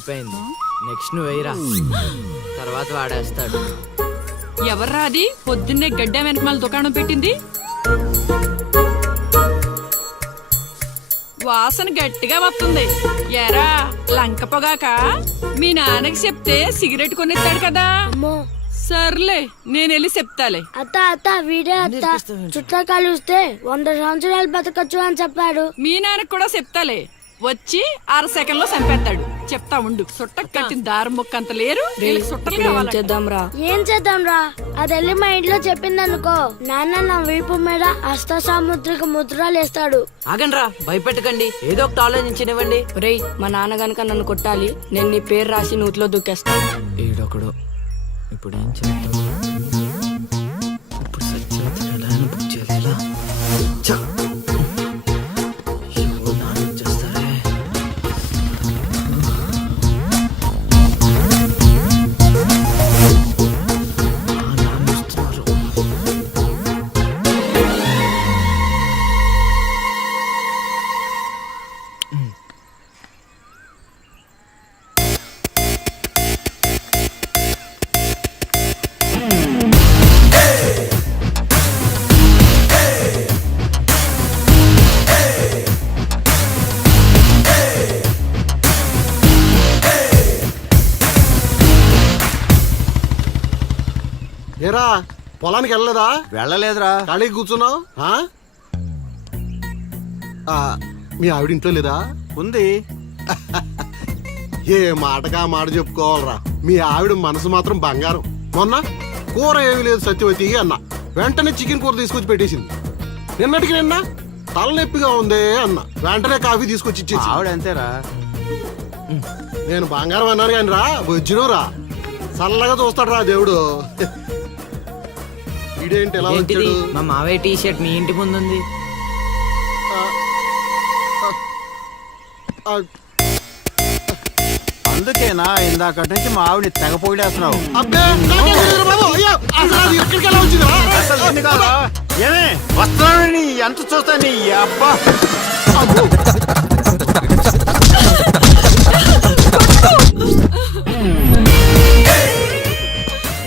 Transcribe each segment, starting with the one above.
అయిపోయింది. నెక్స్ట్ నువ్వు వేయరా, తర్వాత వాడేస్తాడు. ఎవర్రా అది పొద్దున్నే గడ్డ వెనకమాల దుకాణం పెట్టింది? వాసన గట్టిగా వస్తుంది. ఎరా లంక పొగాక? మీ నాన్నకి చెప్తే సిగరెట్ కొనిస్తాడు కదా. సర్లే నేను వెళ్ళి చెప్తాలే. అత్త అత్త వీడే అత్త చుట్టూ కలిస్తే 100 సంవత్సరాలు బతకచ్చు అని చెప్పాడు. మీ నాన్నకు కూడా చెప్తాలే, వచ్చి 6 సెకండ్లో చంపేస్తాడు. చెప్తా ఉండు. సుట్ట కట్టిన దారం ముక్క అంత లేరు. ఏం చేద్దాం రా? అది వెళ్ళి మా ఇంట్లో చెప్పింది అనుకో, నాన్న నా వీపు మీద హస్త సాముద్రిక ముద్రలు వేస్తాడు. ఆగండి రా, భయపెట్టకండి, ఏదో ఒకటి ఆలోచించనివ్వండి. రేయ్, మా నాన్న గనక నన్ను కొట్టాలి, నేను నీ పేరు రాసి నూతిలో దూకేస్తాను. ఈడొకడు. ఇప్పుడు ఏం చేద్దాం? ఇప్పుడు సత్యవతి ఎలా బుక్ చేయాలి? ఏరా పొలానికి వెళ్ళలేదా? వెళ్ళలేదురా. ఖాళీకి కూర్చున్నావు? మీ ఆవిడ ఇంట్లో లేదా? ఉంది. ఏ మాటగా మాట చెప్పుకోవాలరా, మీ ఆవిడ మనసు మాత్రం బంగారం. మొన్న కూర ఏమి లేదు సత్యవతి అన్న, వెంటనే చికెన్ కూర తీసుకొచ్చి పెట్టేసింది. నిన్నటికి నిన్న తలనొప్పిగా ఉంది అన్న, వెంటనే కాఫీ తీసుకొచ్చి ఇచ్చేసి. ఆవిడ అంతేరా. నేను బంగారం అన్నాను కానీ రా వచ్చినరా, చల్లగా చూస్తాడు రా దేవుడు. ఇదేంటి ఎలా వచ్చాడు? మా మావయ్య టీ షర్ట్ మీ ఇంటి ముందుంది. అందుకేనా ఇందాక నుంచి మా ఆవిడని తెగ పొగిడేస్తున్నావు? ఏమే వస్తున్నాను, ఎంత చూస్తాను అబ్బా.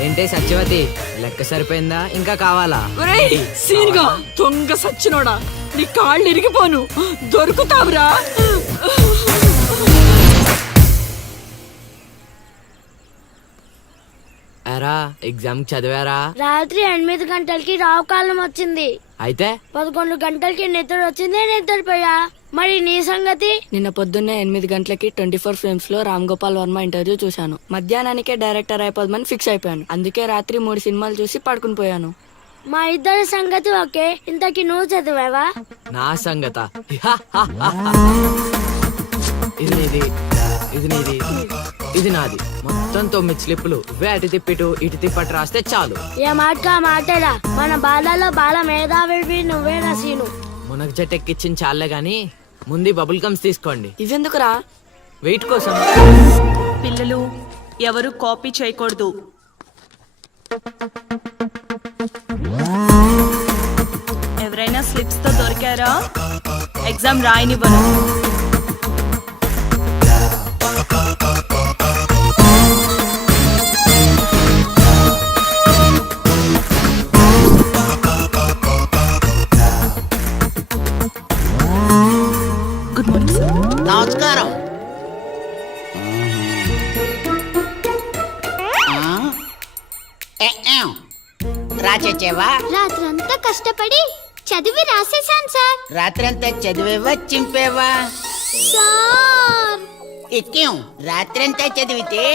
ఏంటే సత్యవతి, లెక్క సరిపోయిందా? ఇంకా కావాలా? సీన్గా దొంగ సచ్చినోడా, నీ కాళ్ళు ఇరిగిపోను, దొరుకుతావురా. ఎరా ఎగ్జామ్ చదివారా? రాత్రి 8 గంటలకి రావు కాలం వచ్చింది. అయితే 11 గంటలకి నిద్ర వచ్చింది, నిద్రపోయా. మరి నీ సంగతి? నిన్న పొద్దున్నే 8 గంటలకి 24 ఫ్రేమ్స్ లో రామ్ గోపాల్ వర్మ ఇంటర్వ్యూ చూశాను. మధ్యాహ్నానికే డైరెక్టర్ అయిపోదామని ఫిక్స్ అయిపోయాను. అందుకే రాత్రి 3 సినిమాలు చూసి పడుకుని పోయాను. మా ఇద్దరి సంగతి ఓకే. ఇంతకి నువ్వు చదివావా? నా సంగత ఇది నీది, ఇది నీది, ఇది నాది. మొత్తం 9 స్లిప్పులు. ఇవే అటు తిప్పిటు ఇటు తిప్పటి రాస్తే చాలు. ఏ మాటగా మాటేరా, మన బాలలో బాల మేధావి నువ్వే రసీను. మునగ చెట్టు ఎక్కిచ్చిన చాలే గాని ముందు బబుల్ గమ్స్ తీసుకోండి. ఇవెందుకురా? వెయిట్ కోసం. పిల్లలు ఎవరు కాపీ చేయకూడదు. ఎవరైనా స్లిప్స్ తో దొరికారా? ఎగ్జామ్ రాయనివ్వను. Good morning sir. నమస్కారం. రాచేవా? రాత్రంతా కష్టపడి చదివి రాసేసాను సార్. రాత్రంతా చదివేవా చింపేవా? సార్ ఎక్కేం రాత్రంతా చదివితే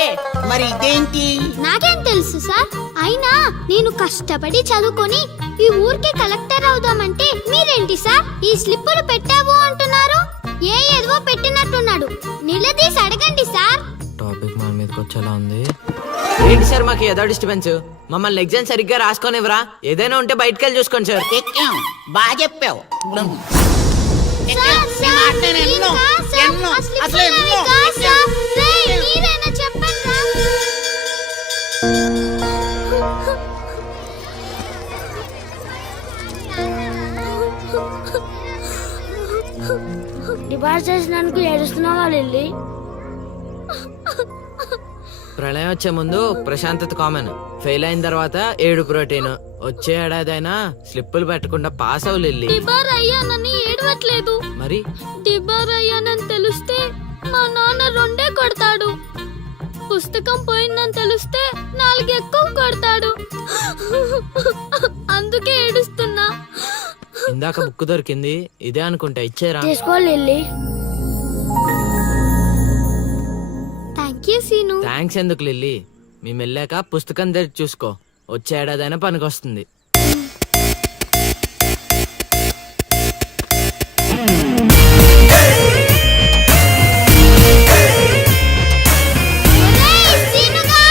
మరి ఇదేంటి? నాకేం తెలుసు సార్. అయినా నేను కష్టపడి చదువుకొని ఈ ఊరికి కలెక్టర్ అవుదామంటే మీరేంటి సార్ ఈ స్లిప్పులు పెట్టావు అంటున్నారు? ఏ ఏదో పెట్టినట్టున్నాడు. నిలదీసి అడగండి సార్. టాపిక్ మన మీదకి వచ్చేలా ఉంది. ఏంటి సార్ మాకు ఏదో డిస్టర్బెన్స్? మమ్మల్ని ఎగ్జామ్ సరిగ్గా రాసుకొనివ్వరా? ఏదైనా ఉంటే బయటకు వెళ్ళి చూసుకోండి సార్. ఎక్కేం బాగా చెప్పావు. డిపార్ట్ చేసినందుకు ఏడుస్తున్నావా లిల్లీ? ప్రళయం వచ్చే ముందు ప్రశాంతత కామన్, ఫెయిల్ అయిన తర్వాత 7 ప్రోటీన్. వచ్చే ఏడాదైనా స్లిప్పులు పెట్టకుండా పాస్ అవ్వు లిల్లీ. డిబార్ అయ్యానని ఏడవట్లేదు. మరి డిబార్ అయ్యానని తెలిస్తే మా నాన్న 2 కొడతాడు. పుస్తకం పోయిందని తెలిస్తే 4 ఎక్కువ కొడతాడు. అందుకే ఏడుస్తున్నా. ఇందాక బుక్ దొరికింది, ఇదే అనుకుంటా, ఇచ్చేరా. తీసుకో Lilly. Thank you Seenu. Thanks ఎందుకు లిల్లీ, మేము వెళ్ళాక పుస్తకం తెరిచి చూసుకో, వచ్చే ఏడాదైనా పనికొస్తుంది. ఒరేయ్, సీనుగా!